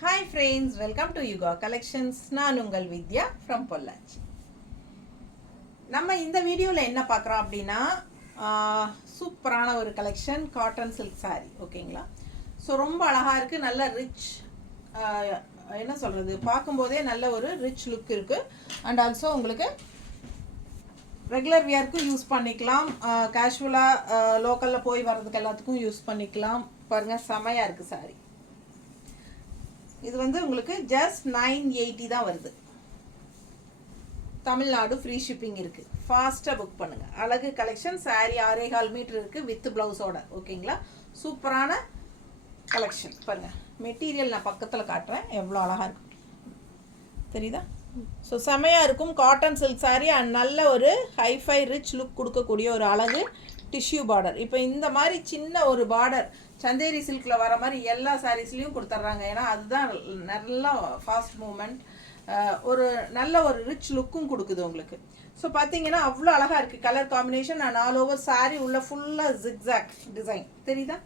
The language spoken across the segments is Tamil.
Hi friends, welcome to Yuga Collections. நான் உங்கள் வித்யா from பொள்ளாச்சி. நம்ம இந்த வீடியோவில் என்ன பார்க்குறோம் அப்படின்னா சூப்பரான ஒரு கலெக்ஷன் காட்டன் சில்க் saree ஓகேங்களா. ஸோ ரொம்ப அழகாக இருக்குது, நல்ல ரிச் என்ன சொல்கிறது, பார்க்கும்போதே நல்ல ஒரு ரிச் லுக் இருக்குது. அண்ட் ஆல்சோ உங்களுக்கு ரெகுலர் வியர்க்கும் யூஸ் பண்ணிக்கலாம், கேஷுவலாக லோக்கலில் போய் வர்றதுக்கு எல்லாத்துக்கும் யூஸ் பண்ணிக்கலாம். பாருங்கள், செமையாக இருக்குது saree. இது வந்து உங்களுக்கு ஜஸ்ட் 980 தான் வருது. தமிழ்நாடு ஃப்ரீ ஷிப்பிங் இருக்குது. ஃபாஸ்ட்டாக புக் பண்ணுங்கள். அழகு கலெக்ஷன். சாரீ 6.25 மீட்டர் இருக்குது வித் ப்ளவுஸோட. ஓகேங்களா, சூப்பரான கலெக்ஷன். பாருங்கள், மெட்டீரியல் நான் பக்கத்தில் காட்டுறேன், எவ்வளோ அழகாக இருக்கும் தெரியுதா. ஸோ செமையாக இருக்கும். காட்டன் சில்க் சாரீ அண்ட் நல்ல ஒரு ஹைஃபை ரிச் லுக் கொடுக்கக்கூடிய ஒரு அழகு டிஷ்யூ பார்டர். இப்போ இந்த மாதிரி சின்ன ஒரு பார்டர் சந்தேரி சில்கில் வர மாதிரி எல்லா சாரீஸ்லேயும் கொடுத்துட்றாங்க. ஏன்னா அதுதான் நல்லா ஃபாஸ்ட் மூமெண்ட், ஒரு நல்ல ஒரு ரிச் லுக்கும் கொடுக்குது உங்களுக்கு. ஸோ பார்த்தீங்கன்னா அவ்வளோ அழகாக இருக்குது colour combination. And all over sari உள்ள ஃபுல்லாக ஜிக்ஸாக் டிசைன் தெரியுதா.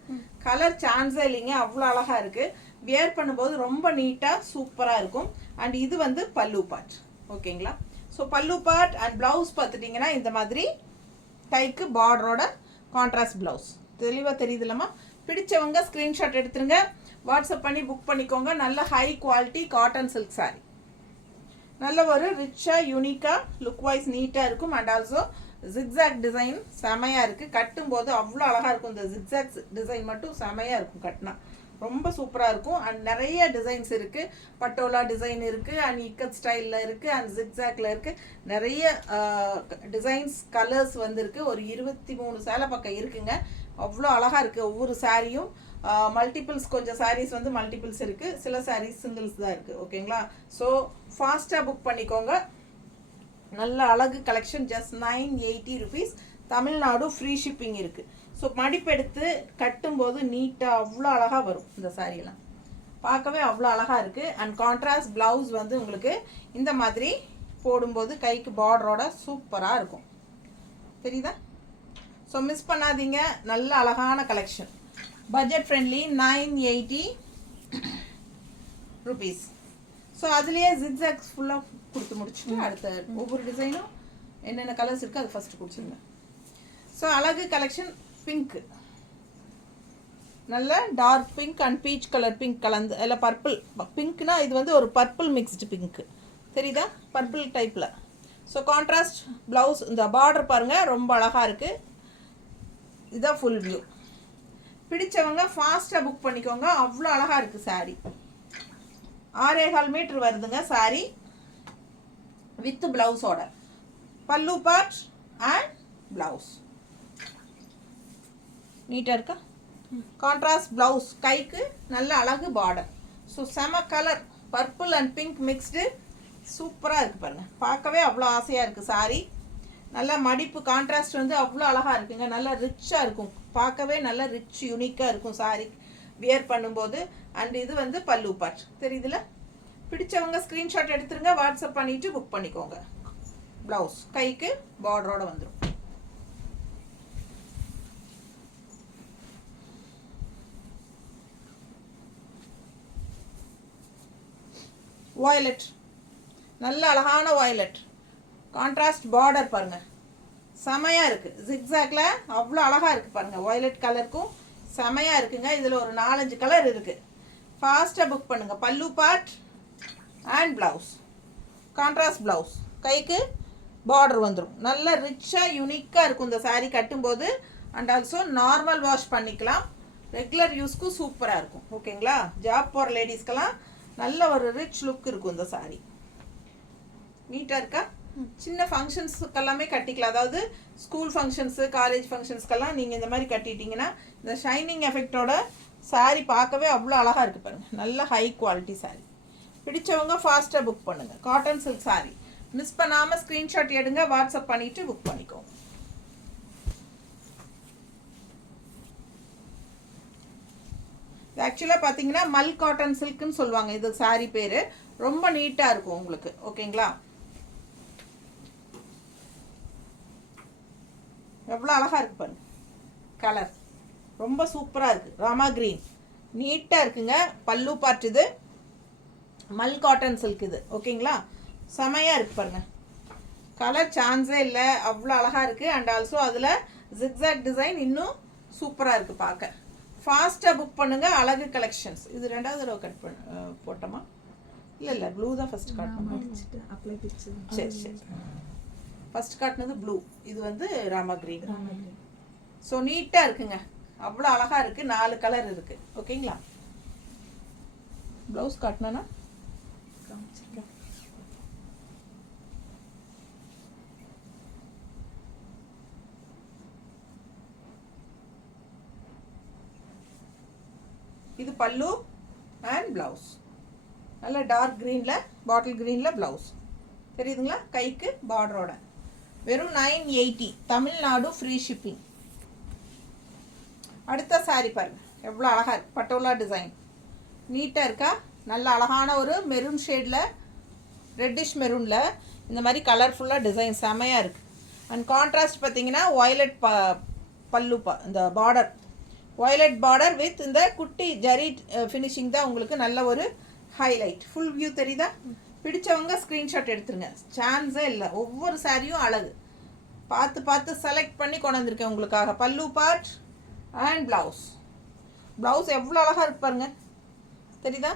கலர் சான்ஸே இல்லைங்க, அவ்வளோ அழகாக இருக்குது. வியர் பண்ணும்போது ரொம்ப நீட்டாக சூப்பராக இருக்கும். அண்ட் இது வந்து பல்லு பார்ட். ஓகேங்களா, ஸோ பல்லு பார்ட் அண்ட் ப்ளவுஸ் பார்த்துட்டிங்கன்னா இந்த மாதிரி கைக்கு பார்டரோட கான்ட்ராஸ்ட் ப்ளவுஸ் தெளிவாக தெரியுதுல்லம்மா. பிடிச்சவங்க ஸ்க்ரீன்ஷாட் எடுத்துருங்க, வாட்ஸ்அப் பண்ணி புக் பண்ணிக்கோங்க. நல்ல high quality cotton silk sari, நல்ல ஒரு ரிச்சாக யூனிக்காக லுக் வைஸ் நீட்டாக இருக்கும். அண்ட் ஆல்சோ ஜிக்ஸாக் டிசைன் செமையாக இருக்குது. கட்டும்போது அவ்வளோ அழகாக இருக்கும். இந்த ஜிக்ஸாக் டிசைன் மட்டும் செமையாக இருக்கும், கட்டினா ரொம்ப சூப்பராக இருக்கும். அண்ட் நிறைய டிசைன்ஸ் இருக்குது. பட்டோலா டிசைன் இருக்குது, அண்ட் இக்கத் ஸ்டைலில் இருக்குது, அண்ட் ஜிக்ஸாக்ல இருக்குது. நிறைய டிசைன்ஸ் கலர்ஸ் வந்துருக்கு. ஒரு 23 சேலை பக்கம் இருக்குங்க. அவ்வளோ அழகாக இருக்குது ஒவ்வொரு சாரியும். மல்டிபிள்ஸ், கொஞ்சம் சாரீஸ் வந்து மல்டிபிள்ஸ் இருக்குது, சில சாரீஸ் சிங்கிள்ஸ் தான் இருக்குது. ஓகேங்களா, ஸோ ஃபாஸ்ட்டாக புக் பண்ணிக்கோங்க. நல்ல அழகு collection. Just 980 rupees. Tamil Nadu free shipping இருக்குது. ஸோ மடிப்பெடுத்து கட்டும்போது நீட்டாக அவ்வளோ அழகாக வரும். இந்த சாரியெல்லாம் பார்க்கவே அவ்வளோ அழகாக இருக்குது. அண்ட் கான்ட்ராஸ்ட் ப்ளவுஸ் வந்து உங்களுக்கு இந்த மாதிரி போடும்போது கைக்கு பார்டரோட சூப்பராக இருக்கும், தெரியுதா. ஸோ மிஸ் பண்ணாதீங்க, நல்ல அழகான collection. Budget friendly, 980 rupees. So அதுலேயே ஜிக்ஸாக்ஸ் ஃபுல்லாக கொடுத்து முடிச்சுட்டு அடுத்த ஒவ்வொரு டிசைனும் என்னென்ன கலர்ஸ் இருக்குது அது ஃபஸ்ட்டு கொடுத்துருங்க. ஸோ அழகு கலெக்ஷன். பிங்க்கு, நல்ல dark pink and peach colour pink கலந்து, இல்லை பர்பிள் பிங்க்னா இது வந்து ஒரு பர்பிள் மிக்ஸ்டு பிங்க்கு தெரியுதா, பர்பிள் டைப்பில். So contrast blouse. இந்த பார்டர் பாருங்கள், ரொம்ப அழகாக இருக்குது. இதுதான் ஃபுல் வியூ. பிடிச்சவங்க ஃபாஸ்ட்டாக புக் பண்ணிக்கோங்க. அவ்வளோ அழகாக இருக்குது சாரீ. 6.25 மீட்டர் வருதுங்க சாரீ வித் ப்ளவுஸோட. பல்லு பார்ட் அண்ட் ப்ளவுஸ் நீட்டாக இருக்கா. கான்ட்ராஸ்ட் ப்ளவுஸ், கைக்கு நல்ல அழகு பார்டர். ஸோ செம colour, purple and pink mixed, சூப்பராக இருக்குது பாருங்கள். பார்க்கவே அவ்வளோ ஆசையாக இருக்குது சாரீ. நல்லா மடிப்பு கான்ட்ராஸ்ட் வந்து அவ்வளோ அழகாக இருக்குங்க. நல்லா ரிச்சாக இருக்கும், பார்க்கவே நல்லா ரிச் யூனிக்காக இருக்கும் சாரீ வியர் பண்ணும்போது. அண்ட் இது வந்து பல்லு பார்ட் தெரியுதுல. பிடிச்சவங்க ஸ்க்ரீன்ஷாட் எடுத்துருங்க, வாட்ஸ்அப் பண்ணிவிட்டு புக் பண்ணிக்கோங்க. ப்ளவுஸ் கைக்கு பார்டரோட வந்துடும். வாய்லட், நல்ல அழகான வாய்லட். கான்ட்ராஸ்ட் பார்டர் பாருங்கள், செமையாக இருக்குது. ஜிக்ஸாக்ல அவ்வளோ அழகாக இருக்குது பாருங்கள். வாய்லட் கலருக்கும் செமையாக இருக்குங்க. இதில் ஒரு 4-5 கலர் இருக்குது. ஃபாஸ்ட்டாக புக் பண்ணுங்கள். பல்லு part and blouse, contrast blouse, கைக்கு பார்டர் வந்துடும். நல்ல ரிச்சாக யூனிக்காக இருக்கும் இந்த சாரீ கட்டும்போது. அண்ட் ஆல்சோ நார்மல் வாஷ் பண்ணிக்கலாம், ரெகுலர் யூஸ்க்கும் சூப்பராக இருக்கும். ஓகேங்களா, ஜாப் போகிற லேடிஸ்க்கெல்லாம் நல்ல ஒரு ரிச் லுக் இருக்கும் இந்த சாரீ. நீட்டாக இருக்கா. சின்ன ஃபங்க்ஷன்ஸுக்கெல்லாமே கட்டிக்கலாம். அதாவது ஸ்கூல் ஃபங்க்ஷன்ஸு, காலேஜ் ஃபங்க்ஷன்ஸ்க்கெல்லாம் நீங்கள் இந்த மாதிரி கட்டிட்டிங்கன்னா இந்த ஷைனிங் எஃபெக்டோட சாரீ பார்க்கவே அவ்வளோ அழகாக இருக்குது பாருங்கள். நல்ல ஹை குவாலிட்டி சாரீ. பிடிச்சவங்க ஃபாஸ்ட்டாக புக் பண்ணுங்கள். காட்டன் சில்க் சாரீ மிஸ் பண்ணாமல் ஸ்க்ரீன்ஷாட் எடுங்க, வாட்ஸ்அப் பண்ணிவிட்டு புக் பண்ணிக்கோங்க. ஆக்சுவலாக பார்த்தீங்கன்னா மல் காட்டன் சில்க்குன்னு சொல்லுவாங்க இது சாரீ பேர். ரொம்ப நீட்டாக இருக்கும் உங்களுக்கு. ஓகேங்களா, எவ்வளோ அழகாக இருக்கு பாருங்க கலர், ரொம்ப சூப்பராக இருக்குது. ராமா க்ரீன் நீட்டாக இருக்குங்க. பல்லு பார்ட் இது. மல் காட்டன் சில்க் இது ஓகேங்களா. செமையாக இருக்குது பாருங்கள், கலர் சான்ஸே இல்லை, அவ்வளோ அழகாக இருக்குது. அண்ட் ஆல்சோ அதில் ஜிக்ஸாக் டிசைன் இன்னும் சூப்பராக இருக்குது பார்க்க. ஃபாஸ்ட்டாக புக் பண்ணுங்கள். அழகு கலெக்ஷன்ஸ். இது ரெண்டாவது தடவை கட் பண்ண போட்டோமா? இல்லை ப்ளூ தான் ஃபஸ்ட்டு காட்டணும். சரி சரி, ஃபஸ்ட் காட்டினது ப்ளூ, இது வந்து ராமா க்ரீன். ஸோ நீட்டாக இருக்குங்க, அவ்வளோ அழகாக இருக்குது. 4 கலர் இருக்குது ஓகேங்களா. ப்ளவுஸ் காட்டினா இது பல்லு அண்ட் ப்ளவுஸ். நல்ல டார்க் க்ரீனில், பாட்டில் க்ரீனில் ப்ளவுஸ் தெரியுதுங்களா. கைக்கு பார்டரோட. வெறும் 980, தமிழ்நாடு ஃப்ரீ ஷிப்பிங். அடுத்த சாரீ பாருங்கள், எவ்வளோ அழகாக இருக்குது. பட்டோலா டிசைன் நீட்டாக இருக்கா. நல்ல அழகான ஒரு மெரூன் ஷேடில், ரெட்டிஷ் மெரூனில் இந்த மாதிரி கலர்ஃபுல்லாக டிசைன் செமையாக இருக்குது. அண்ட் கான்ட்ராஸ்ட் பார்த்தீங்கன்னா வயலட் பல்லு இந்த பார்டர், வயலட் பார்டர் வித் இந்த குட்டி ஜரி ஃபினிஷிங் தான் உங்களுக்கு நல்ல ஒரு ஹைலைட். ஃபுல் வியூ தெரியுதா? பிடிச்சவங்க ஸ்க்ரீன்ஷாட் எடுத்துருங்க, சான்ஸே இல்லை. ஒவ்வொரு சாரியும் அழகு, பார்த்து பார்த்து செலக்ட் பண்ணி கொண்டு வந்திருக்கேன் உங்களுக்காக. பல்லு பார்ட் அண்ட் ப்ளவுஸ். ப்ளவுஸ் எவ்வளோ அழகாக இருக்கு பாருங்க, தெரியுதா?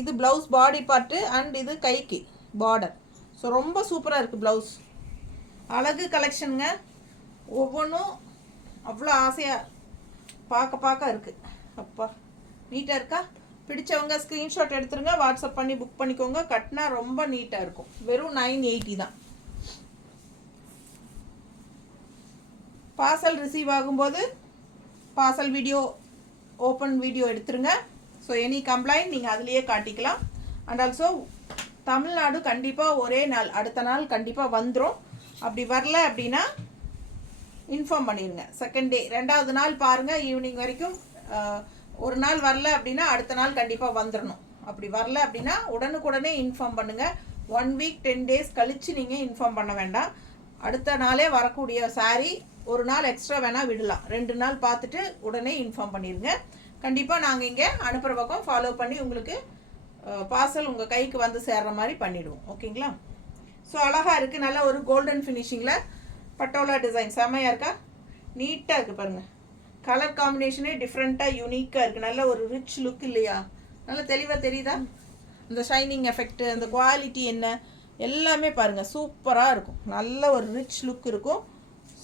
இது ப்ளவுஸ் பாடி பார்ட்டு அண்ட் இது கைக்கு பார்டர். ஸோ ரொம்ப சூப்பராக இருக்குது ப்ளவுஸ். அழகு கலெக்ஷனுங்க, ஒவ்வொன்றும் அவ்வளோ ஆசையாக பார்க்க இருக்குது. அப்பா நீட்டாக இருக்கா? பிடிச்சவங்க ஸ்க்ரீன்ஷாட் எடுத்துருங்க, வாட்ஸ்அப் பண்ணி புக் பண்ணிக்கோங்க. கட்டினா ரொம்ப நீட்டாக இருக்கும். வெறும் 980 தான். பார்சல் ரிசீவ் ஆகும்போது பார்சல் வீடியோ, ஓப்பன் வீடியோ எடுத்துருங்க. ஸோ எனி கம்ப்ளைண்ட் நீங்கள் அதுலேயே காட்டிக்கலாம். அண்ட் ஆல்சோ தமிழ்நாடு கண்டிப்பாக ஒரே நாள், அடுத்த நாள் கண்டிப்பாக வந்துடும். அப்படி வரல அப்படின்னா இன்ஃபார்ம் பண்ணிடுங்க. செகண்ட் டே, 2வது நாள் பாருங்கள் ஈவினிங் வரைக்கும். ஒரு நாள் வரல அப்படின்னா அடுத்த நாள் கண்டிப்பாக வந்துடணும். அப்படி வரல அப்படின்னா உடனுக்குடனே இன்ஃபார்ம் பண்ணுங்கள். 1 வீக் 10 டேஸ் கழித்து நீங்கள் இன்ஃபார்ம் பண்ண வேண்டாம். அடுத்த நாளே வரக்கூடிய சாரீ ஒரு நாள் எக்ஸ்ட்ரா வேணால் விடலாம். 2 நாள் பார்த்துட்டு உடனே இன்ஃபார்ம் பண்ணிடுங்க. கண்டிப்பாக நாங்கள் இங்கே அனுப்புகிற பக்கம் ஃபாலோ பண்ணி உங்களுக்கு பார்சல் உங்கள் கைக்கு வந்து சேர்ற மாதிரி பண்ணிவிடுவோம். ஓகேங்களா. ஸோ அழகாக இருக்குது, நல்ல ஒரு கோல்டன் ஃபினிஷிங்கில் பட்டோலா டிசைன் செம்மையாக இருக்கா? நீட்டாக இருக்குது பாருங்கள். கலர் காம்பினேஷனே டிஃப்ரெண்ட்டாக யூனிக்காக இருக்குது. நல்ல ஒரு ரிச் லுக் இல்லையா? நல்லா தெளிவாக தெரியுதா? இந்த ஷைனிங் எஃபெக்ட், அந்த குவாலிட்டி என்ன எல்லாமே பாருங்கள் சூப்பராக இருக்கும். நல்ல ஒரு ரிச் லுக் இருக்கும்,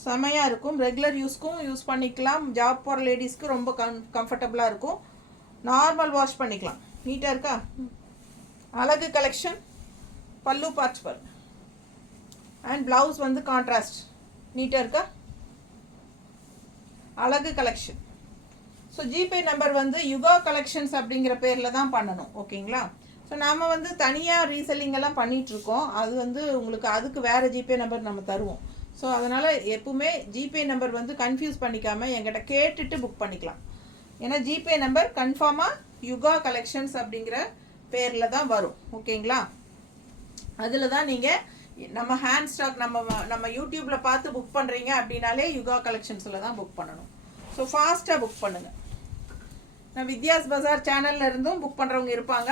செமையாக இருக்கும். ரெகுலர் யூஸ்க்கும் யூஸ் பண்ணிக்கலாம். ஜாப் போகிற லேடிஸ்க்கு ரொம்ப கம்ஃபர்டபுளாக இருக்கும். நார்மல் வாஷ் பண்ணிக்கலாம். நீட்டாக இருக்கா? அழகு கலெக்ஷன். பல்லு பார்ட் பாருங்க அண்ட் ப்ளவுஸ் வந்து கான்ட்ராஸ்ட். நீட்டாக இருக்கா? அழகு கலெக்ஷன். ஸோ ஜிபே நம்பர் வந்து யுகா கலெக்ஷன்ஸ் அப்படிங்கிற பேரில் தான் பண்ணணும். ஓகேங்களா. ஸோ நாம் வந்து தனியாக ரீசெல்லிங் எல்லாம் பண்ணிகிட்ருக்கோம். அது வந்து உங்களுக்கு அதுக்கு வேறு ஜிபே நம்பர் நம்ம தருவோம். ஸோ அதனால் எப்பவுமே ஜிபே நம்பர் வந்து கன்ஃபியூஸ் பண்ணிக்காமல் என்கிட்ட கேட்டுட்டு புக் பண்ணிக்கலாம். ஏன்னா ஜிபே நம்பர் கன்ஃபார்மாக யுகா கலெக்ஷன்ஸ் அப்படிங்கிற பேரில் தான் வரும். ஓகேங்களா. அதில் தான் நீங்கள் நம்ம ஹேண்ட் ஸ்டாக் நம்ம யூடியூப்பில் பார்த்து புக் பண்ணுறீங்க அப்படின்னாலே யுகா கலெக்ஷன்ஸில் தான் புக் பண்ணணும். ஸோ ஃபாஸ்ட்டாக புக் பண்ணுங்கள். நான் வித்யாஸ் பஜார் சேனலில் இருந்தும் புக் பண்ணுறவங்க இருப்பாங்க,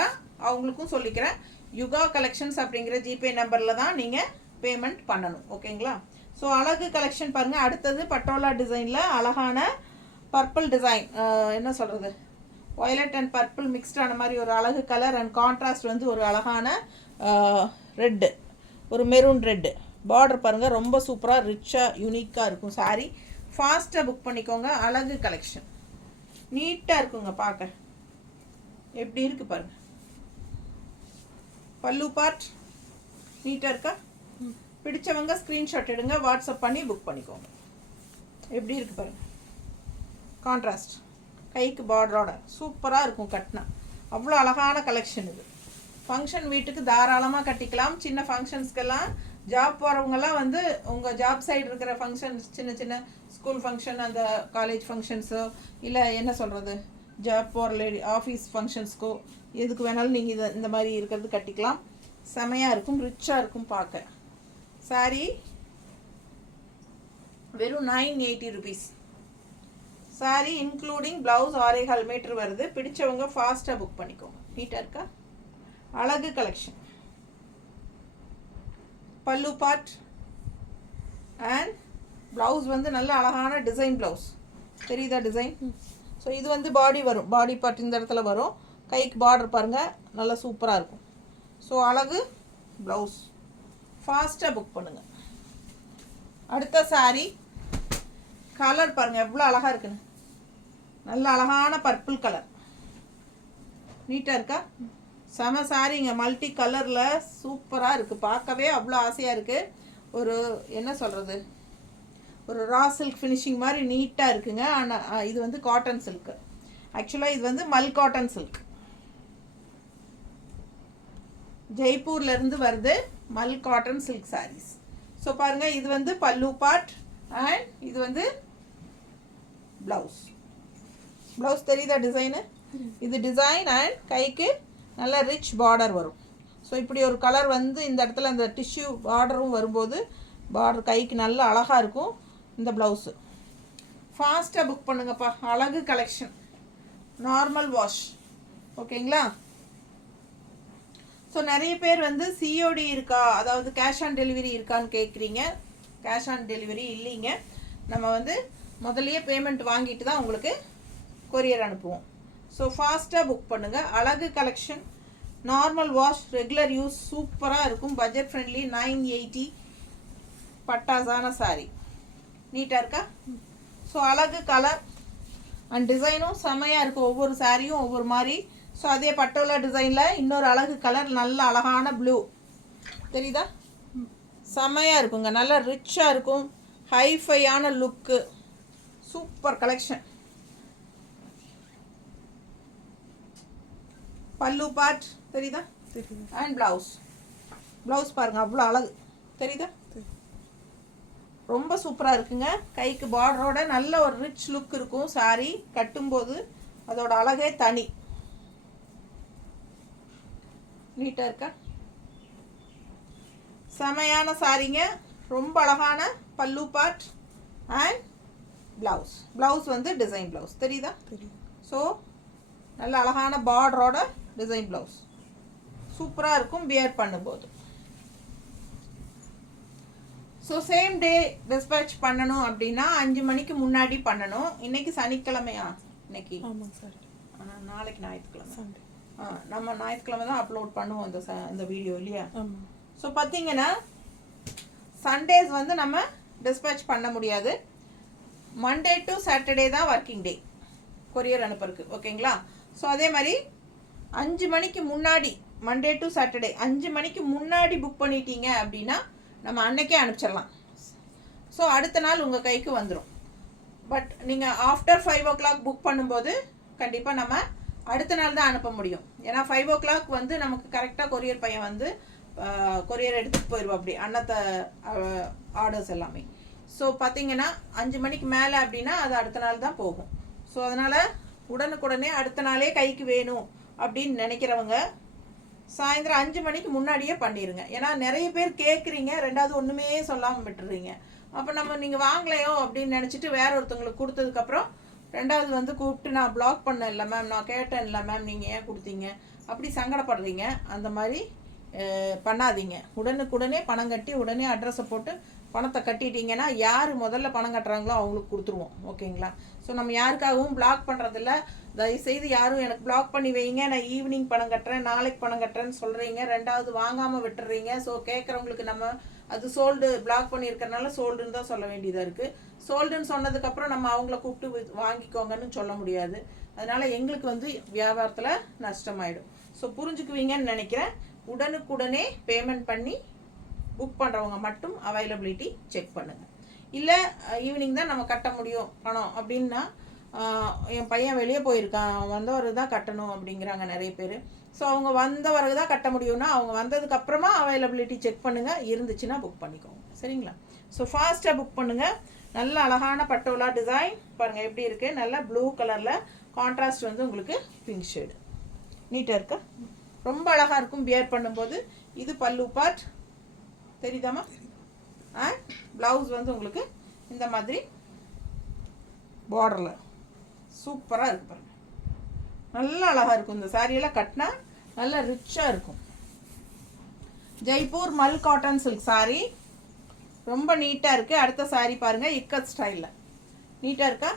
அவங்களுக்கும் சொல்லிக்கிறேன். யுகா கலெக்ஷன்ஸ் அப்படிங்கிற ஜிபே நம்பரில் தான் நீங்கள் பேமெண்ட் பண்ணணும். ஓகேங்களா. ஸோ அழகு கலெக்ஷன் பாருங்கள். அடுத்தது பட்டோலா டிசைனில் அழகான பர்பிள் டிசைன், என்ன சொல்கிறது, வயலட் அண்ட் பர்பிள் மிக்ஸ்டான மாதிரி ஒரு அழகு கலர். அண்ட் கான்ட்ராஸ்ட் வந்து ஒரு அழகான ரெட்டு, ஒரு மெரூன் ரெட்டு பார்டர் பாருங்கள். ரொம்ப சூப்பராக ரிச்சாக யூனிக்காக இருக்கும் சாரீ. ஃபாஸ்ட்டாக புக் பண்ணிக்கோங்க. அழகு கலெக்ஷன் நீட்டாக இருக்குங்க பார்க்க. எப்படி இருக்குது பாருங்கள். பல்லு பார்ட் நீட்டாக இருக்கா? பிடிச்சவங்க ஸ்க்ரீன்ஷாட் எடுங்க, வாட்ஸ்அப் பண்ணி புக் பண்ணிக்கோங்க. எப்படி இருக்குது பாருங்கள். கான்ட்ராஸ்ட் கைக்கு பார்டரோட சூப்பராக இருக்கும் கட்டினா. அவ்வளோ அழகான கலெக்ஷன் இது. ஃபங்க்ஷன் வீட்டுக்கு தாராளமாக கட்டிக்கலாம். சின்ன ஃபங்க்ஷன்ஸ்க்கெல்லாம் ஜாப் போகிறவங்கெல்லாம் வந்து உங்கள் ஜாப் சைடு இருக்கிற ஃபங்க்ஷன்ஸ், சின்ன சின்ன ஸ்கூல் ஃபங்க்ஷன், அந்த காலேஜ் ஃபங்க்ஷன்ஸோ, இல்லை என்ன சொல்கிறது, ஜாப் போகிற லேடி ஆஃபீஸ் ஃபங்க்ஷன்ஸ்க்கோ, எதுக்கு வேணாலும் நீங்கள் இந்த மாதிரி இருக்கிறது கட்டிக்கலாம். செமையாக இருக்கும், ரிச்சாக இருக்கும் பார்க்க. சாரீ வெறும் 980 rupees. Sari including blouse 6.25 metre வருது. பிடிச்சவங்க ஃபாஸ்ட்டாக புக் பண்ணிக்கோங்க. நீட்டாக இருக்கா? அழகு கலெக்ஷன். பல்லு பார்ட் அண்ட் ப்ளவுஸ் வந்து நல்ல அழகான டிசைன் ப்ளவுஸ். தெரியுதா டிசைன்? ஸோ இது வந்து பாடி வரும், பாடி பார்ட் இந்த இடத்துல வரும். கைக்கு பார்டர் பாருங்கள், நல்லா சூப்பராக இருக்கும். ஸோ அழகு ப்ளவுஸ். ஃபாஸ்ட்டாக புக் பண்ணுங்கள். அடுத்த saree கலர் பாருங்கள் எவ்வளோ அழகாக இருக்குன்னு. நல்ல அழகான பர்பிள் கலர். நீட்டாக இருக்கா? செம சாரிங்க, மல்டி கலரில் சூப்பராக இருக்குது. பார்க்கவே அவ்வளோ ஆசையாக இருக்குது. ஒரு என்ன சொல்கிறது, ஒரு ரா சில்க் ஃபினிஷிங் மாதிரி நீட்டாக இருக்குங்க. ஆனால் இது வந்து காட்டன் சில்க்கு. ஆக்சுவலாக இது வந்து மல் காட்டன் சில்க், ஜெய்ப்பூர்லேருந்து வருது. மல் காட்டன் சில்க் சாரீஸ். ஸோ பாருங்கள், இது வந்து பல்லு பார்ட் அண்ட் இது வந்து ப்ளவுஸ். ப்ளவுஸ் தெரியுதா டிசைனு? இது டிசைன் அண்ட் கைக்கு நல்ல ரிச் பார்டர் வரும். ஸோ இப்படி ஒரு கலர் வந்து இந்த இடத்துல அந்த டிஷ்யூ பார்டரும் வரும்போது பார்டர் கைக்கு நல்ல அழகாக இருக்கும். இந்த ப்ளவுஸு ஃபாஸ்ட்டாக புக் பண்ணுங்கப்பா. அழகு கலெக்ஷன், நார்மல் வாஷ். ஓகேங்களா? ஸோ நிறைய பேர் வந்து சிஓடி இருக்கா, அதாவது கேஷ் ஆன் டெலிவரி இருக்கான்னு கேட்குறீங்க. கேஷ் ஆன் டெலிவரி இல்லைங்க. நம்ம வந்து முதல்லையே பேமெண்ட் வாங்கிட்டு தான் உங்களுக்கு கொரியர் அனுப்புவோம். ஸோ ஃபாஸ்ட்டாக புக் பண்ணுங்கள். அழகு collection, normal wash, regular use, சூப்பராக இருக்கும். Budget friendly, 980. பட்டாசான சாரி. நீட்டாக இருக்கா? ஸோ அழகு கலர் அண்ட் டிசைனும் செம்மையாக இருக்கும். ஒவ்வொரு சாரியும் ஒவ்வொரு மாதிரி. ஸோ அதே பட்டோலா டிசைனில் இன்னொரு அழகு கலர், நல்ல அழகான ப்ளூ. தெரியுதா? செம்மையாக இருக்குங்க, நல்லா ரிச்சாக இருக்கும். ஹைஃபையான லுக்கு, சூப்பர் கலெக்ஷன். பல்லு பார்ட் தெரியுதா? And blouse. ப்ளவுஸ் பாருங்கள் அவ்வளோ அழகு. தெரியுதா? ரொம்ப சூப்பராக இருக்குங்க. கைக்கு பார்டரோட நல்ல ஒரு ரிச் லுக் இருக்கும். சாரி கட்டும்போது அதோட அழகே தனி. நீட்டாக இருக்கா? செமையான சாரிங்க. ரொம்ப அழகான பல்லு பார்ட் அண்ட் ப்ளவுஸ். ப்ளவுஸ் வந்து டிசைன் ப்ளவுஸ். தெரியுதா? ஸோ நல்ல அழகான பார்டரோட டிசைன் ப்ளவுஸ் சூப்பராக இருக்கும் வியர் பண்ணும்போது. ஸோ சேம் டே டிஸ்பேச் பண்ணணும் அப்படின்னா 5 மணிக்கு முன்னாடி பண்ணணும். இன்றைக்கி சனிக்கிழமையா? இன்னைக்கு நாளைக்கு ஞாயிற்றுக்கிழமை. நம்ம ஞாயிற்றுக்கிழமை தான் அப்லோட் பண்ணுவோம் இந்த வீடியோ இல்லையா? ஸோ பார்த்தீங்கன்னா சண்டேஸ் வந்து நம்ம டிஸ்பேச் பண்ண முடியாது. மண்டே டு சாட்டர்டே தான் ஒர்க்கிங் டே கொரியர் அனுப்புறதுக்கு. ஓகேங்களா? ஸோ அதே மாதிரி 5 மணிக்கு முன்னாடி, மண்டே டு சாட்டர்டே 5 மணிக்கு முன்னாடி புக் பண்ணிட்டீங்க அப்படின்னா நம்ம அன்னைக்கே அனுப்பிச்சிடலாம். ஸோ அடுத்த நாள் உங்கள் கைக்கு வந்துடும். பட் நீங்கள் ஆஃப்டர் 5 o'clock புக் பண்ணும்போது கண்டிப்பாக நம்ம அடுத்த நாள் தான் அனுப்ப முடியும். ஏன்னா 5 o'clock வந்து நமக்கு கரெக்டாக கொரியர் பையன் வந்து கொரியர் எடுத்துகிட்டு போயிடுவோம் அப்படி அன்னத்தை ஆர்டர்ஸ் எல்லாமே. ஸோ பார்த்தீங்கன்னா 5 மணிக்கு மேலே அப்படின்னா அது அடுத்த நாள் தான் போகும். ஸோ அதனால் உடனுக்குடனே அடுத்த நாளே கைக்கு வேணும் அப்படின்னு நினைக்கிறவங்க சாயந்தரம் 5 மணிக்கு முன்னாடியே பண்ணிடுங்க. ஏன்னா நிறைய பேர் கேட்குறீங்க, ரெண்டாவது ஒன்றுமே சொல்லாமல் விட்டுறீங்க. அப்போ நீங்கள் வாங்கலையோ அப்படின்னு நினச்சிட்டு வேற ஒருத்தவங்களுக்கு கொடுத்ததுக்கப்புறம் ரெண்டாவது வந்து கூப்பிட்டு நான் பிளாக் பண்ண இல்லை மேம், நான் கேட்டேன் இல்லை மேம், நீங்கள் ஏன் கொடுத்தீங்க அப்படி சங்கடப்படுறீங்க. அந்த மாதிரி பண்ணாதீங்க. உடனுக்குடனே பணம் கட்டி உடனே அட்ரஸை போட்டு பணத்தை கட்டிட்டீங்கன்னா யார் முதல்ல பணம் கட்டுறாங்களோ அவங்களுக்கு கொடுத்துருவோம். ஓகேங்களா? ஸோ நம்ம யாருக்காகவும் பிளாக் பண்ணுறதில்ல. தயவுசெய்து யாரும் எனக்கு பிளாக் பண்ணி வைங்க, நான் ஈவினிங் பணம் கட்டுறேன், நாளைக்கு பணம் கட்டுறேன்னு சொல்கிறீங்க, ரெண்டாவது வாங்காமல் விட்டுறீங்க. ஸோ கேட்குறவங்களுக்கு நம்ம அது சோல்டு பிளாக் பண்ணியிருக்கறனால சோல்டுன்னு தான் சொல்ல வேண்டியதாக இருக்குது. சோல்டுன்னு சொன்னதுக்கப்புறம் நம்ம அவங்கள கூப்பிட்டு வாங்கிக்கோங்கன்னு சொல்ல முடியாது. அதனால் எங்களுக்கு வந்து வியாபாரத்தில் நஷ்டமாயிடும். ஸோ புரிஞ்சுக்குவீங்கன்னு நினைக்கிறேன். உடனுக்குடனே பேமெண்ட் பண்ணி புக் பண்ணுறவங்க மட்டும் அவைலபிலிட்டி செக் பண்ணுங்கள். இல்லை ஈவினிங் தான் நம்ம கட்ட முடியும் பணம் அப்படின்னா, என் பையன் வெளியே போயிருக்கான், வந்தவர் தான் கட்டணும் அப்படிங்கிறாங்க நிறைய பேர். ஸோ அவங்க வந்தவருக்கு தான் கட்ட முடியும்னா அவங்க வந்ததுக்கப்புறமா அவைலபிலிட்டி செக் பண்ணுங்கள். இருந்துச்சுன்னா புக் பண்ணிக்கோங்க. சரிங்களா? ஸோ ஃபாஸ்ட்டாக புக் பண்ணுங்கள். நல்ல அழகான பட்டோலா டிசைன் பாருங்கள் எப்படி இருக்குது. நல்லா ப்ளூ கலரில் கான்ட்ராஸ்ட் வந்து உங்களுக்கு பிங்க் ஷேடு. நீட்டாக இருக்கா? ரொம்ப அழகாக இருக்கும் வியர் பண்ணும்போது. இது பல்லு பார்ட் தெரியுதாமா? ப்ளவுஸ் வந்து உங்களுக்கு இந்த மாதிரி பார்டரில் சூப்பராக இருக்குது பாருங்கள். நல்லா அழகாக இருக்கும். இந்த சாரியெல்லாம் கட்டினா நல்லா ரிச்சாக இருக்கும். Jaipur mul cotton silk sorry. ரொம்ப நீட்டாக இருக்குது. அடுத்த சாரி பாருங்கள், இக்கத் ஸ்டைலில் நீட்டாக இருக்கா?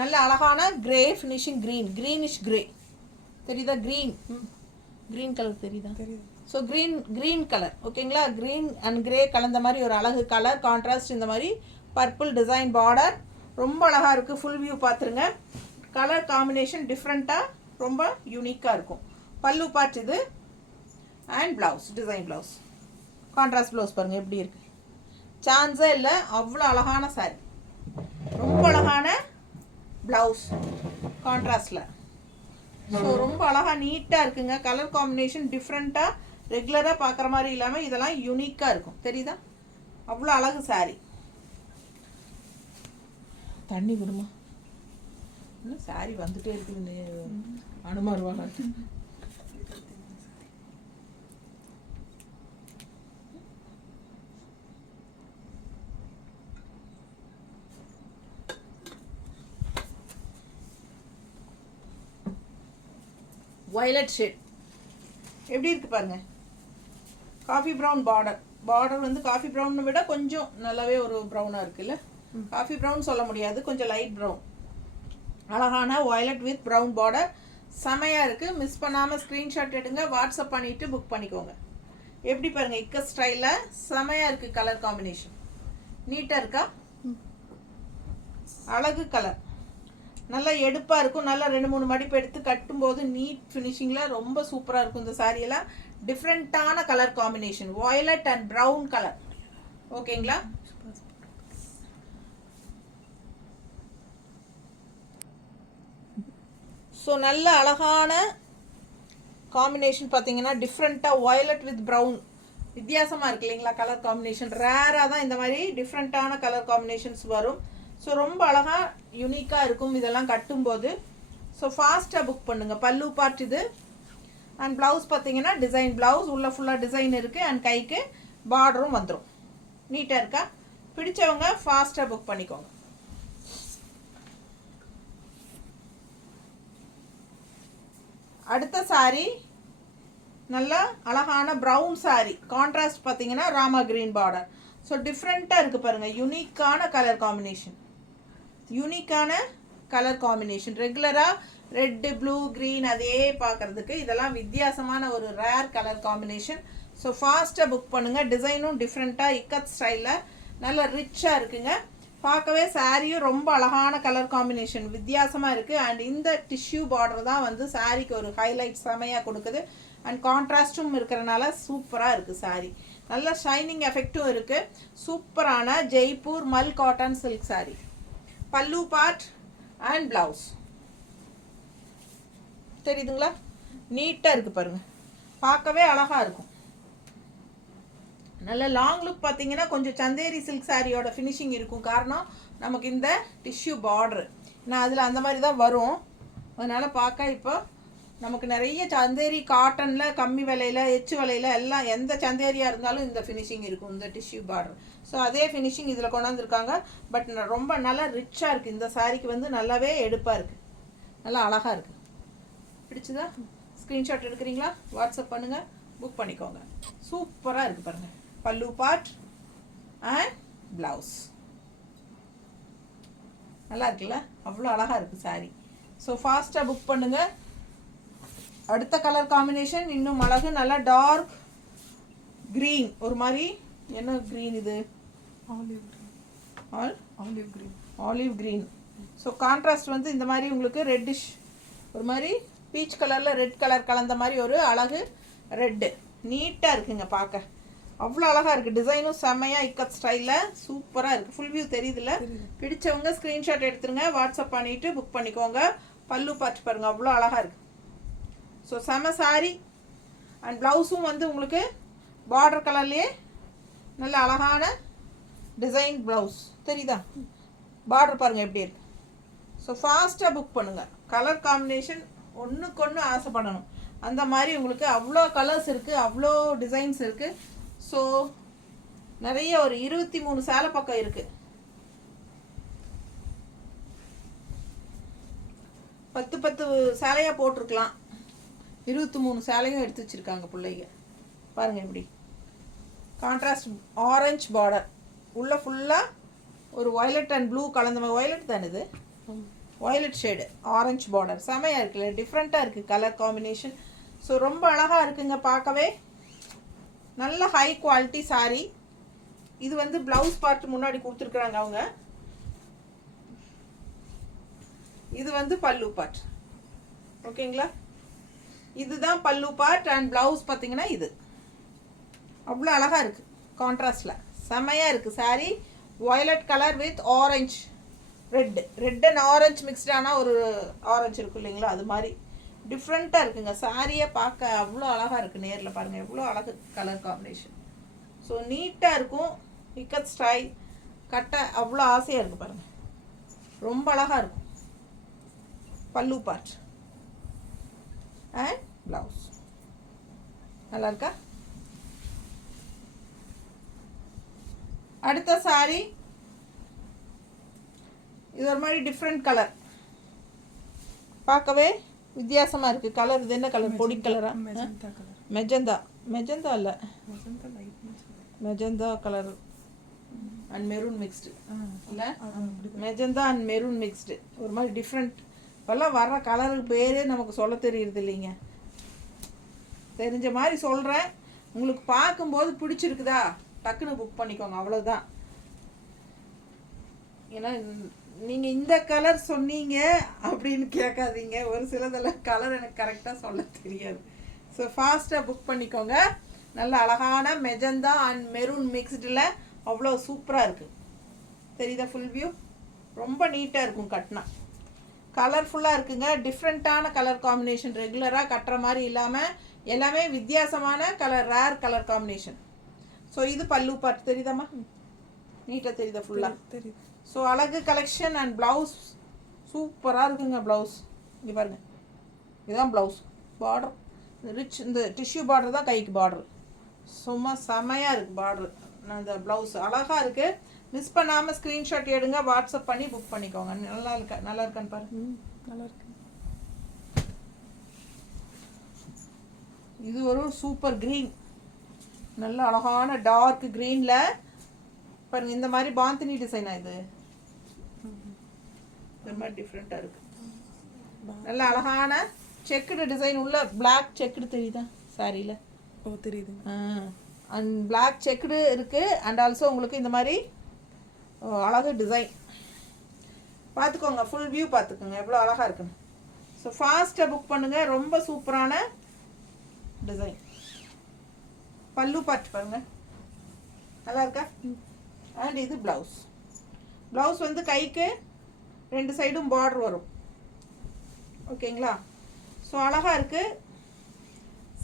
நல்ல அழகான கிரே ஃபினிஷிங், க்ரீனிஷ் கிரே தெரியுதா? க்ரீன் கலர் தெரியுதா? ஸோ க்ரீன் கலர், ஓகேங்களா? க்ரீன் அண்ட் கிரே கலந்த மாதிரி ஒரு அழகு கலர் கான்ட்ராஸ்ட். இந்த மாதிரி பர்பிள் டிசைன் பார்டர் ரொம்ப அழகாக இருக்குது. ஃபுல் வியூ பார்த்துருங்க. கலர் காம்பினேஷன் டிஃப்ரெண்ட்டாக ரொம்ப யூனிக்காக இருக்கும். பல்லு பார்ட் இது and blouse, design blouse, contrast blouse பாருங்கள் எப்படி இருக்குது. சான்ஸே இல்லை, அவ்வளோ அழகான சாரி. ரொம்ப அழகான ப்ளவுஸ் கான்ட்ராஸ்டில். ஸோ ரொம்ப அழகாக நீட்டாக இருக்குங்க. கலர் காம்பினேஷன் டிஃப்ரெண்ட்டாக, ரெகுலராக பார்க்குற மாதிரி இல்லாமல் இதெல்லாம் யூனிக்காக இருக்கும். தெரியுதா? அவ்வளோ அழகு சாரி. தண்ணி விடுமா? இன்னும் சாரி வந்துட்டே இருக்குது. அனுமாருவாங்க. வயலட் ஷேட் எப்படி இருக்குது பாருங்கள். காஃபி ப்ரௌன் பார்டர் வந்து காஃபி ப்ரௌனை விட கொஞ்சம் நல்லாவே ஒரு ப்ரௌனாக இருக்குல்ல. காஃபி ப்ரௌன் சொல்ல முடியாது, கொஞ்சம் லைட் ப்ரௌன். அழகான வயலட் வித் ப்ரௌன் பார்டர் செமையாக இருக்குது. மிஸ் பண்ணாமல் ஸ்க்ரீன்ஷாட் எடுங்க, வாட்ஸ்அப் பண்ணிவிட்டு புக் பண்ணிக்கோங்க. எப்படி பாருங்கள், இக்க ஸ்டைலில் செமையாக இருக்குது. கலர் காம்பினேஷன் நீட்டாக இருக்கா? அழகு கலர், நல்லா எடுப்பாக இருக்கும். நல்லா 2-3 மடிப்பு எடுத்து கட்டும்போது நீட் ஃபினிஷிங்கில் ரொம்ப சூப்பராக இருக்கும். இந்த சாரியெல்லாம் டிஃப்ரெண்ட்டான colour combination, violet and brown colour, ஓகேங்களா? ஸோ நல்ல அழகான காம்பினேஷன் பார்த்தீங்கன்னா டிஃப்ரெண்ட்டாக வயலட் வித் ப்ரௌன் வித்தியாசமாக இருக்குது இல்லைங்களா? கலர் காம்பினேஷன் ரேராக தான் இந்த மாதிரி டிஃப்ரெண்ட்டான கலர் காம்பினேஷன்ஸ் வரும். ஸோ ரொம்ப அழகாக யூனிக்காக இருக்கும் இதெல்லாம் கட்டும்போது. ஸோ ஃபாஸ்ட்டாக புக் பண்ணுங்கள். பல்லு பார்ட் இது அண்ட் ப்ளவுஸ் பார்த்தீங்கன்னா டிசைன் ப்ளவுஸ், உள்ள ஃபுல்லாக டிசைன் இருக்குது அண்ட் கைக்கு பார்டரும் வந்துடும். நீட்டாக இருக்கா? பிடிச்சவங்க ஃபாஸ்ட்டாக புக் பண்ணிக்கோங்க. அடுத்த சாரி நல்லா அழகான ப்ரௌன் சாரி, கான்ட்ராஸ்ட் பார்த்தீங்கன்னா ராமா கிரீன் பார்டர். ஸோ டிஃப்ரெண்ட்டாக இருக்குது பாருங்கள். யூனிக்கான கலர் காம்பினேஷன். ரெகுலராக ரெட்டு ப்ளூ க்ரீன் அதே பார்க்குறதுக்கு இதெல்லாம் வித்தியாசமான ஒரு ரேர் கலர் காம்பினேஷன். ஸோ ஃபாஸ்ட்டாக புக் பண்ணுங்கள். டிசைனும் டிஃப்ரெண்ட்டாக இக்கத் ஸ்டைலில் நல்ல ரிச்சாக இருக்குங்க. பார்க்கவே சாரியும் ரொம்ப அழகான கலர் காம்பினேஷன் வித்தியாசமாக இருக்குது. அண்ட் இந்த டிஷ்யூ பார்டர் தான் வந்து சாரிக்கு ஒரு ஹைலைட் செமையாக கொடுக்குது. அண்ட் கான்ட்ராஸ்ட்டும் இருக்கிறனால சூப்பராக இருக்குது சாரி. நல்ல ஷைனிங் எஃபெக்டும் இருக்குது. சூப்பரான Jaipur mul cotton silk sorry. பல்லு பார்ட் அண்ட் ப்ளவுஸ் தெரியுதுங்களா? நீட்டாக இருக்குது பாருங்கள். பார்க்கவே அழகாக இருக்கும். நல்ல லாங் லுக் பார்த்தீங்கன்னா கொஞ்சம் சந்தேரி சில்க் சாரியோட ஃபினிஷிங் இருக்கும். காரணம் நமக்கு இந்த டிஷ்யூ பார்டரு, நான் அதில் அந்த மாதிரி தான் வரும். அதனால் பார்க்க இப்போ நமக்கு நிறைய சந்தேரி காட்டனில் கம்மி விலையில் எச்சு விலையில் எல்லாம் எந்த சந்தேரியாக இருந்தாலும் இந்த ஃபினிஷிங் இருக்கும், இந்த டிஷ்யூ பார்டர். ஸோ அதே ஃபினிஷிங் இதில் கொண்டாந்துருக்காங்க. பட் ரொம்ப நல்லா ரிச்சாக இருக்குது. இந்த சாரிக்கு வந்து நல்லாவே எடுப்பாக இருக்குது, நல்லா அழகாக இருக்குது. பிடிச்சதா? ஸ்க்ரீன்ஷாட் எடுக்கிறீங்களா? வாட்ஸ்அப் பண்ணுங்கள், புக் பண்ணிக்கோங்க. சூப்பராக இருக்குது பாருங்கள். பல்லு பார்ட் அண்ட் ப்ளவுஸ் நல்லா இருக்குல்ல? அவ்வளோ அழகாக இருக்குது சாரி. ஸோ ஃபாஸ்ட்டாக புக் பண்ணுங்கள். அடுத்த கலர் காம்பினேஷன் இன்னும் அழகு. நல்லா டார்க் க்ரீன், ஒரு மாதிரி என்ன க்ரீன் இது? Olive green. ஸோ கான்ட்ராஸ்ட் வந்து இந்த மாதிரி உங்களுக்கு ரெட்டிஷ், ஒரு மாதிரி பீச் கலரில் ரெட் கலர் கலந்த மாதிரி ஒரு அழகு ரெட்டு. நீட்டாக இருக்குங்க பார்க்க, அவ்வளோ அழகாக இருக்குது. டிசைனும் செம்மையாக இக்கத் ஸ்டைலில் சூப்பராக இருக்குது. ஃபுல் வியூ தெரியுதுல்ல? பிடிச்சவங்க ஸ்க்ரீன்ஷாட் எடுத்துருங்க, வாட்ஸ்அப் பண்ணிவிட்டு புக் பண்ணிக்கோங்க. பல்லு பார்த்து பாருங்கள், அவ்வளோ அழகாக இருக்குது. ஸோ செம சாரி. அண்ட் ப்ளவுஸும் வந்து உங்களுக்கு பார்டர் கலர்லேயே நல்ல அழகான டிசைன் ப்ளவுஸ் தெரியுதா? பார்டர் பாருங்கள் எப்படி இருக்குது. ஸோ ஃபாஸ்ட்டாக புக் பண்ணுங்கள். கலர் காம்பினேஷன் ஒன்றுக்கு ஆசைப்படணும். அந்த மாதிரி உங்களுக்கு அவ்வளோ கலர்ஸ் இருக்குது, அவ்வளோ டிசைன்ஸ் இருக்குது. ஸோ நிறைய ஒரு 23 சேலை பக்கம் இருக்குது. 10 சேலையாக போட்டிருக்கலாம். 23 சேலையும் எடுத்து வச்சுருக்காங்க பிள்ளைங்க. பாருங்கள் எப்படி கான்ட்ராஸ்ட் ஆரஞ்ச் பார்டர், உள்ள ஃபுல்லாக ஒரு வயலட் அண்ட் ப்ளூ கலந்த மாதிரி, வயலட் தானே இது, வயலட் ஷேடு ஆரஞ்ச் பார்டர். செமையாக இருக்குல்ல, டிஃப்ரெண்ட்டாக இருக்குது கலர் காம்பினேஷன். ஸோ ரொம்ப அழகாக இருக்குங்க பார்க்கவே. நல்ல ஹை குவாலிட்டி சாரீ. இது வந்து ப்ளவுஸ் பார்ட் முன்னாடி கொடுத்துருக்குறாங்க அவங்க. இது வந்து பல்லு பார்ட். ஓகேங்களா, இதுதான் பல்லு பார்ட். அண்ட் ப்ளவுஸ் பார்த்தீங்கன்னா இது அவ்வளோ அழகாக இருக்குது கான்ட்ராஸ்டில், செம்மையாக இருக்குது sari. Violet colour with orange red and orange மிக்ஸ்டான ஒரு ஆரஞ்சு இருக்கும் இல்லைங்களா, அது மாதிரி டிஃப்ரெண்ட்டாக இருக்குங்க. சாரியை பார்க்க அவ்வளோ அழகாக இருக்குது. நேரில் பாருங்கள் எவ்வளோ அழகு கலர் காம்பினேஷன். ஸோ நீட்டாக இருக்கும். இக்கத் ஸ்டைல் கட்ட அவ்வளோ ஆசையாக இருக்குது பாருங்கள், ரொம்ப அழகாக இருக்கும். பல்லு பார்ட் அண்ட் ப்ளவுஸ் நல்லா இருக்கா. அடுத்த சாரி இது ஒரு மாதிரி டிஃப்ரெண்ட் கலர், பார்க்கவே வித்தியாசமாக இருக்குது கலர். இது என்ன கலர், பொடி கலரா? மெஜந்தா, மெஜந்தா இல்லை, magenta colour and maroon mixed இல்லை, மெஜந்தா அண்ட் மெரூன் மிக்ஸ்டு, ஒரு மாதிரி டிஃப்ரெண்ட். இப்போல்லாம் வர்ற கலருக்கு பேரே நமக்கு சொல்ல தெரியுறது இல்லைங்க, தெரிஞ்ச மாதிரி சொல்கிறேன். உங்களுக்கு பார்க்கும்போது பிடிச்சிருக்குதா டக்குன்னு புக் பண்ணிக்கோங்க, அவ்வளோதான். ஏன்னா நீங்கள் இந்த கலர் சொன்னீங்க அப்படின்னு கேட்காதீங்க, ஒரு சிலதெல்லாம் கலர் எனக்கு கரெக்டாக சொல்ல தெரியாது. ஸோ ஃபாஸ்ட்டாக புக் பண்ணிக்கோங்க. நல்ல அழகான மெஜந்தா அண்ட் மெரூன் மிக்ஸ்டில் அவ்வளோ சூப்பராக இருக்குது. தெரியுதா ஃபுல் வியூ? ரொம்ப நீட்டாக இருக்கும் கட்டினா, கலர்ஃபுல்லாக இருக்குங்க. டிஃப்ரெண்ட்டான கலர் காம்பினேஷன், ரெகுலராக கட்டுற மாதிரி இல்லாமல் எல்லாமே வித்தியாசமான colour, rare colour combination. So இது பல்லு பார்ட் தெரியுதாம்மா, நீட்டாக தெரியுதா ஃபுல்லாக? தெரியுது. ஸோ அழகு கலெக்ஷன் அண்ட் ப்ளவுஸ் சூப்பராக இருக்குங்க. ப்ளவுஸ் இங்கே பாருங்கள், இதுதான் ப்ளவுஸ். பார்டர் ரிச், இந்த டிஷ்யூ பார்டர் தான் கைக்கு பார்டர். சும்மா செமையாக இருக்குது பார்டர். இந்த ப்ளவுஸ் அழகாக இருக்குது. மிஸ் பண்ணாமல் ஸ்க்ரீன்ஷாட் எடுங்க, வாட்ஸ்அப் பண்ணி புக் பண்ணிக்கோங்க. நல்லா இருக்கா, நல்லா இருக்கான்னு பாருங்க, நல்லா இருக்கு. இது ஒரு சூப்பர் க்ரீன், நல்ல அழகான டார்க் க்ரீனில் பாருங்க. இந்த மாதிரி பாந்தினி டிசைனா இது, இந்த மாதிரி டிஃப்ரெண்ட்டாக இருக்குது. நல்ல அழகான செக்குடு டிசைன் உள்ள பிளாக் செக்குடு தெரியுதா சாரியில்? ஓ தெரியுது. அண்ட் பிளாக் செக்குடு இருக்குது. அண்ட் ஆல்சோ உங்களுக்கு இந்த மாதிரி அழகு டிசைன் பார்த்துக்கோங்க, ஃபுல் வியூ பார்த்துக்கோங்க எவ்வளோ அழகாக இருக்குன்னு. ஸோ ஃபாஸ்ட்டாக புக் பண்ணுங்கள். ரொம்ப சூப்பரான டிசைன். பல்லு பார்ட் பாருங்கள், நல்லா இருக்கா? அண்ட் இது ப்ளவுஸ். ப்ளவுஸ் வந்து கைக்கு ரெண்டு சைடும் பார்டர் வரும். ஓகேங்களா? ஸோ அழகாக இருக்குது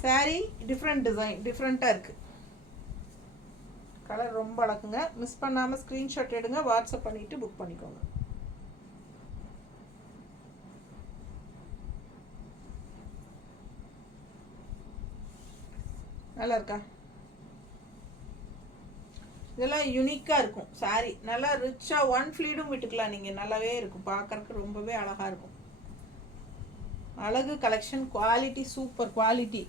சாரீ. டிஃப்ரெண்ட் டிசைன், டிஃப்ரெண்ட்டாக இருக்குது. கலர் ரொம்ப அழகுங்க. மிஸ் பண்ணாமல் ஸ்க்ரீன்ஷாட் எடுங்க, வாட்ஸ்அப் பண்ணிவிட்டு புக் பண்ணிக்கோங்க. நல்லா இருக்கா? இதெல்லாம் யூனிக்காக இருக்கும் சாரீ. நல்லா ரிச்சாக ஒன் ஃப்ளீடும் விட்டுக்கலாம் நீங்கள், நல்லாவே இருக்கும் பார்க்குறக்கு, ரொம்பவே அழகாக இருக்கும். அழகு collection, quality super quality.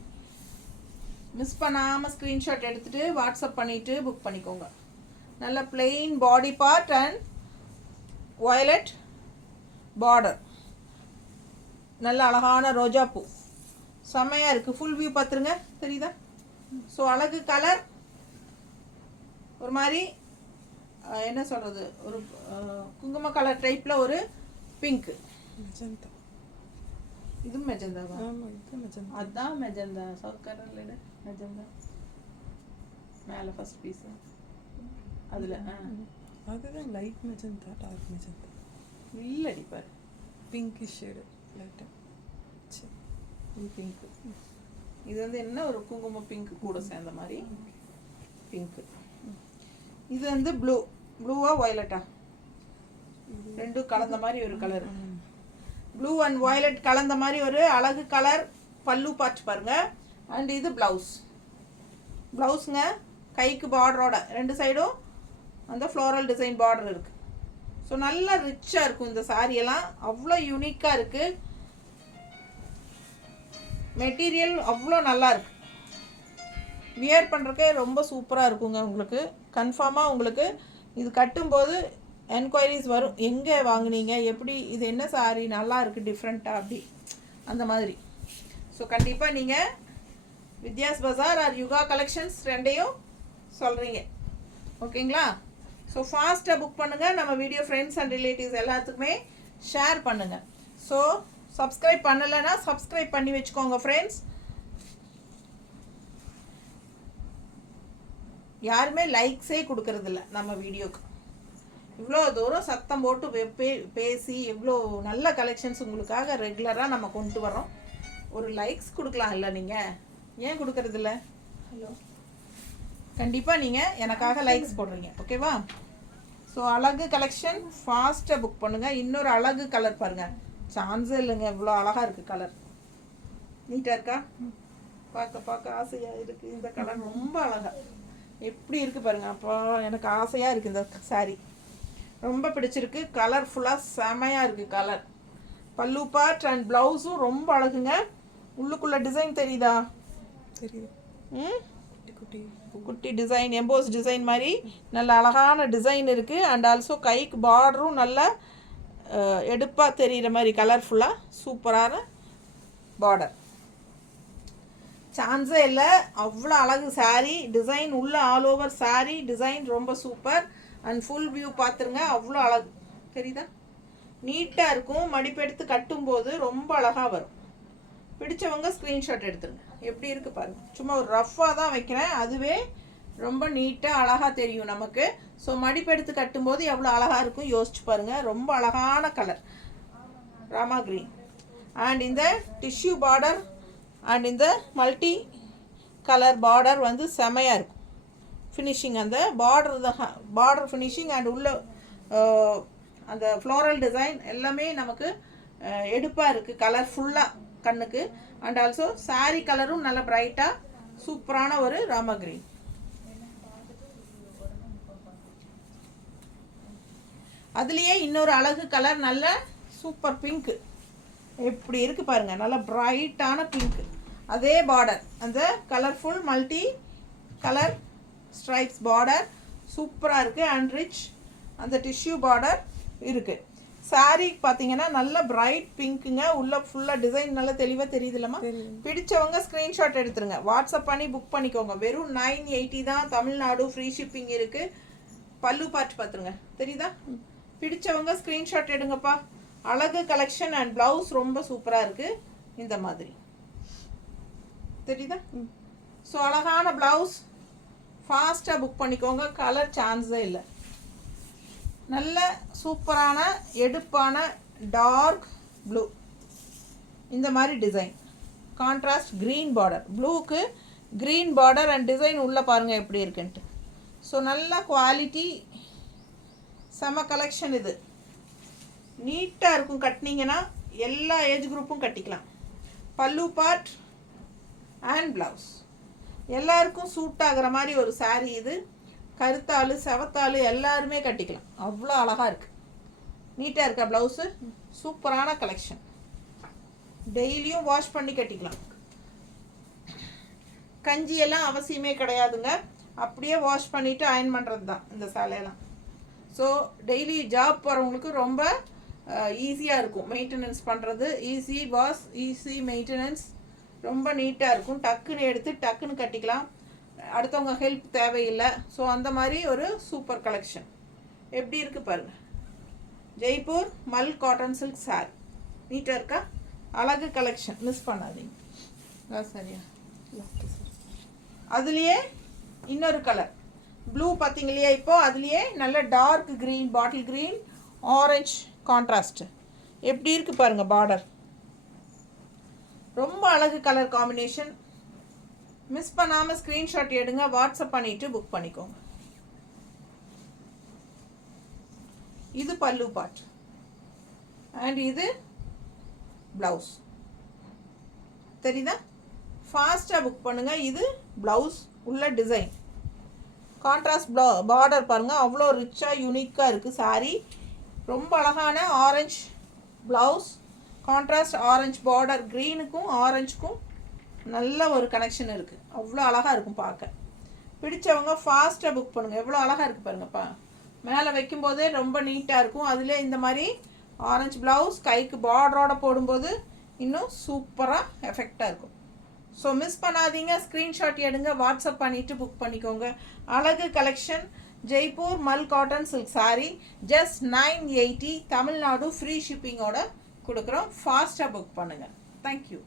Miss பண்ணாமல் ஸ்க்ரீன்ஷாட் எடுத்துகிட்டு வாட்ஸ்அப் பண்ணிவிட்டு புக் பண்ணிக்கோங்க. நல்ல plain body part and violet border, நல்ல அழகான ரோஜா பூ, செம்மையாக இருக்குது. ஃபுல் வியூ பார்த்துருங்க, தெரியுதா? ஸோ அழகு கலர், ஒரு மாதிரி என்ன சொல்கிறது, ஒரு குங்கும கலர் டைப்பில் ஒரு பிங்க்கு. மெஜந்தா, இதுவும் மெஜந்தாவா? அதுதான் மெஜந்தா, சவுத் கலரில் மெஜந்தா மேலே ஃபர்ஸ்ட் பீஸ் அதில். அதுதான் லைட் மெஜந்தா, டார்க் மெஜந்தா இல்லடி பாரு, பிங்க் ஷேடு லைட்டாக. சரி, இது பிங்க்கு. இது வந்து என்ன ஒரு குங்குமம் பிங்க்கு கூட சேர்ந்த மாதிரி பிங்க்கு. இது வந்து ப்ளூ, ப்ளூவா வயலட்டா ரெண்டும் கலந்த மாதிரி ஒரு கலர். ப்ளூ அண்ட் வயலட் கலந்த மாதிரி ஒரு அழகு கலர். பல்லு பார்த்து பாருங்க. அண்ட் இது ப்ளவுஸ். ப்ளவுஸுங்க கைக்கு பார்டரோட ரெண்டு சைடும் அந்த ஃப்ளோரல் டிசைன் பார்டர் இருக்குது. ஸோ நல்லா ரிச்சாக இருக்கும் இந்த சாரியெல்லாம், அவ்வளோ யூனிக்காக இருக்குது. மெட்டீரியல் அவ்வளோ நல்லா இருக்கு. வியர் பண்ணுறக்கே ரொம்ப சூப்பராக இருக்குங்க. உங்களுக்கு கன்ஃபார்மாக உங்களுக்கு இது கட்டும்போது என்கொயரிஸ் வரும், எங்கே வாங்குனீங்க, எப்படி, இது என்ன சாரி நல்லா இருக்குது டிஃப்ரெண்ட்டாக, அப்படி அந்த மாதிரி. ஸோ கண்டிப்பாக நீங்கள் வித்யாஸ் பஜார் ஆர் யுகா கலெக்ஷன்ஸ் ரெண்டையும் சொல்கிறீங்க, ஓகேங்களா? ஸோ ஃபாஸ்ட்டாக புக் பண்ணுங்கள். நம்ம வீடியோ ஃப்ரெண்ட்ஸ் அண்ட் ரிலேட்டிவ்ஸ் எல்லாத்துக்குமே ஷேர் பண்ணுங்கள். ஸோ சப்ஸ்கிரைப் பண்ணலைன்னா சப்ஸ்கிரைப் பண்ணி வச்சுக்கோங்க ஃப்ரெண்ட்ஸ். யாருமே லைக்ஸே கொடுக்கறதில்ல நம்ம வீடியோக்கு. இவ்வளோ தூரம் சத்தம் போட்டு பேசி எவ்வளோ நல்ல கலெக்ஷன்ஸ் உங்களுக்காக ரெகுலராக நம்ம கொண்டு வரோம். ஒரு லைக்ஸ் கொடுக்கலாம் இல்லை? நீங்கள் ஏன் கொடுக்கறதில்ல? ஹலோ, கண்டிப்பாக நீங்கள் எனக்காக லைக்ஸ் போடுறீங்க, ஓகேவா? ஸோ அழகு கலெக்ஷன் ஃபாஸ்ட்டாக புக் பண்ணுங்கள். இன்னொரு அழகு கலர் பாருங்கள், சான்ஸே இல்லைங்க, இவ்வளோ அழகாக இருக்குது கலர். நீட்டாக இருக்கா? பார்க்க பார்க்க ஆசையாக இருக்குது. இந்த கலர் ரொம்ப அழகாக எப்படி இருக்குது பாருங்கள். அப்போ எனக்கு ஆசையாக இருக்குது. இந்த சாரீ ரொம்ப பிடிச்சிருக்கு. கலர்ஃபுல்லாக செமையாக இருக்குது கலர். பல்லு பார்ட் அண்ட் ப்ளவுஸும் ரொம்ப அழகுங்க. உள்ளுக்குள்ளே டிசைன் தெரியுதா? தெரியுது. குட்டி டிசைன், எம்போஸ் டிசைன் மாதிரி நல்ல அழகான டிசைன் இருக்குது. அண்ட் ஆல்சோ கைக்கு பார்டரும் நல்ல எடுப்பாக தெரிகிற மாதிரி கலர்ஃபுல்லாக சூப்பரான பார்டர். சான்ஸே இல்லை, அவ்வளோ அழகு சாரீ. டிசைன் உள்ள ஆல் ஓவர் சாரீ டிசைன் ரொம்ப சூப்பர். அண்ட் ஃபுல் வியூ பார்த்துருங்க, அவ்வளோ அழகு தெரியுதா? நீட்டாக இருக்கும். மடிப்பெடுத்து கட்டும்போது ரொம்ப அழகாக வரும். பிடிச்சவங்க ஸ்க்ரீன்ஷாட் எடுத்துருங்க. எப்படி இருக்குது பாருங்கள். சும்மா ஒரு ரஃப்பாக தான் வைக்கிறேன், அதுவே ரொம்ப நீட்டாக அழகாக தெரியும் நமக்கு. ஸோ மடிப்பெடுத்து கட்டும்போது எவ்வளோ அழகாக இருக்கும் யோசிச்சு பாருங்கள். ரொம்ப அழகான கலர் ராமா க்ரீன். அண்ட் இந்த டிஷ்யூ பார்டர் அண்ட் இந்த மல்டி கலர் பார்டர் வந்து செமையாக இருக்கும். ஃபினிஷிங் அந்த பார்டர் ஃபினிஷிங் அண்ட் உள்ள அந்த ஃப்ளோரல் டிசைன் எல்லாமே நமக்கு எடுப்பாக இருக்குது, கலர்ஃபுல்லாக கண்ணுக்கு. அண்ட் ஆல்சோ சாரீ கலரும் நல்ல பிரைட்டாக சூப்பரான ஒரு ராமா கிரீன். அதுலேயே இன்னொரு அழகு கலர் நல்ல சூப்பர் பிங்க்கு. எப்படி இருக்குது பாருங்கள், நல்ல பிரைட்டான பிங்க்கு. அதே பார்டர் அந்த colourful multi colour stripes border சூப்பராக இருக்குது. அண்ட் ரிச் அந்த டிஷ்யூ பார்டர் இருக்குது. சாரீ பார்த்தீங்கன்னா நல்ல பிரைட் பிங்க்குங்க. உள்ள ஃபுல்லாக டிசைன் நல்லா தெளிவாக தெரியுது இல்லைம்மா? பிடிச்சவங்க ஸ்க்ரீன்ஷாட் எடுத்துருங்க, வாட்ஸ்அப் பண்ணி புக் பண்ணிக்கோங்க. வெறும் 980 தான். தமிழ்நாடு ஃப்ரீ ஷிப்பிங் இருக்குது. பல்லு பார்த்து பார்த்துருங்க, தெரியுதா? பிடிச்சவங்க ஸ்க்ரீன்ஷாட் எடுங்கப்பா. அழகு கலெக்ஷன் அண்ட் ப்ளவுஸ் ரொம்ப சூப்பராக இருக்குது. இந்த மாதிரி தெரியுதா? ஸோ அழகான ப்ளவுஸ் ஃபாஸ்ட்டாக புக் பண்ணிக்கோங்க. கலர் சான்ஸே இல்லை. நல்ல சூப்பரான எடுப்பான டார்க் ப்ளூ, இந்த மாதிரி டிசைன். கான்ட்ராஸ்ட் க்ரீன் பார்டர், ப்ளூக்கு க்ரீன் பார்டர் அண்ட் டிசைன் உள்ளே பாருங்கள் எப்படி இருக்குன்ட்டு. ஸோ நல்ல குவாலிட்டி, செம கலெக்ஷன். இது நீட்டாக இருக்கும். கட்டினீங்கன்னா எல்லா ஏஜ் குரூப்பும் கட்டிக்கலாம். பல்லு பார்ட் அண்ட் ப்ளவுஸ் எல்லாருக்கும் சூட் ஆகிற மாதிரி ஒரு சாரீ இது. கருத்தாள் செவத்தாள் எல்லாருமே கட்டிக்கலாம், அவ்வளோ அழகாக இருக்குது. நீட்டாக இருக்கா ப்ளவுஸு? சூப்பரான கலெக்ஷன். டெய்லியும் வாஷ் பண்ணி கட்டிக்கலாம். கஞ்சியெல்லாம் அவசியமே கிடையாதுங்க, அப்படியே வாஷ் பண்ணிவிட்டு அயன் பண்ணுறது தான் இந்த சேலையெல்லாம். ஸோ டெய்லி ஜாப் போகிறவங்களுக்கு ரொம்ப ஈஸியாக இருக்கும் மெயின்டெனன்ஸ் பண்ணுறது. ஈஸி வாஷ், ஈஸி மெயின்டெனன்ஸ், ரொம்ப நீட்டாக இருக்கும். டக்குன்னு எடுத்து டக்குன்னு கட்டிக்கலாம், அடுத்தவங்க ஹெல்ப் தேவையில்லை. ஸோ அந்த மாதிரி ஒரு சூப்பர் கலெக்ஷன். எப்படி இருக்குது பாருங்கள். Jaipur mul cotton silk sorry நீட்டாக இருக்கா? அழகு கலெக்ஷன், மிஸ் பண்ணாதீங்க. சரியா? அதுலேயே இன்னொரு கலர் ப்ளூ பார்த்தீங்க இல்லையா? இப்போது அதுலேயே நல்ல dark green, bottle green, orange contrast எப்படி இருக்குது பாருங்கள். பார்டர் ரொம்ப அழகு கலர் காம்பினேஷன். மிஸ் பண்ணாமல் ஸ்க்ரீன்ஷாட் எடுங்க, வாட்ஸ்அப் பண்ணிவிட்டு புக் பண்ணிக்கோங்க. இது பல்லு பார்ட் அண்ட் இது ப்ளவுஸ். தெரியுதா? ஃபாஸ்ட்டாக புக் பண்ணுங்கள். இது ப்ளவுஸ் உள்ள டிசைன். கான்ட்ராஸ்ட் பார்டர் பாருங்கள், அவ்வளோ ரிச்சாக யூனிக்காக இருக்குது சாரீ. ரொம்ப அழகான orange blouse, contrast orange border, க்ரீனுக்கும் ஆரஞ்சுக்கும் நல்ல ஒரு கனெக்ஷன் இருக்குது, அவ்வளோ அழகாக இருக்கும் பார்க்க. பிடிச்சவங்க ஃபாஸ்ட்டாக புக் பண்ணுங்கள். எவ்வளோ அழகாக இருக்குது பாருங்கப்பா. மேலே வைக்கும்போதே ரொம்ப நீட்டாக இருக்கும். அதில் இந்த மாதிரி ஆரஞ்சு ப்ளவுஸ் கைக்கு பார்டரோட போடும்போது இன்னும் சூப்பராக எஃபெக்டாக இருக்கும். ஸோ மிஸ் பண்ணாதீங்க, ஸ்க்ரீன்ஷாட் எடுங்க, வாட்ஸ்அப் பண்ணிவிட்டு புக் பண்ணிக்கோங்க. அழகு collection Jaipur mul cotton silk sari just 980, Tamil Nadu free ஷிப்பிங்கோட கொடுக்குறோம். ஃபாஸ்ட்டாக புக் பண்ணுங்கள். தேங்க்யூ.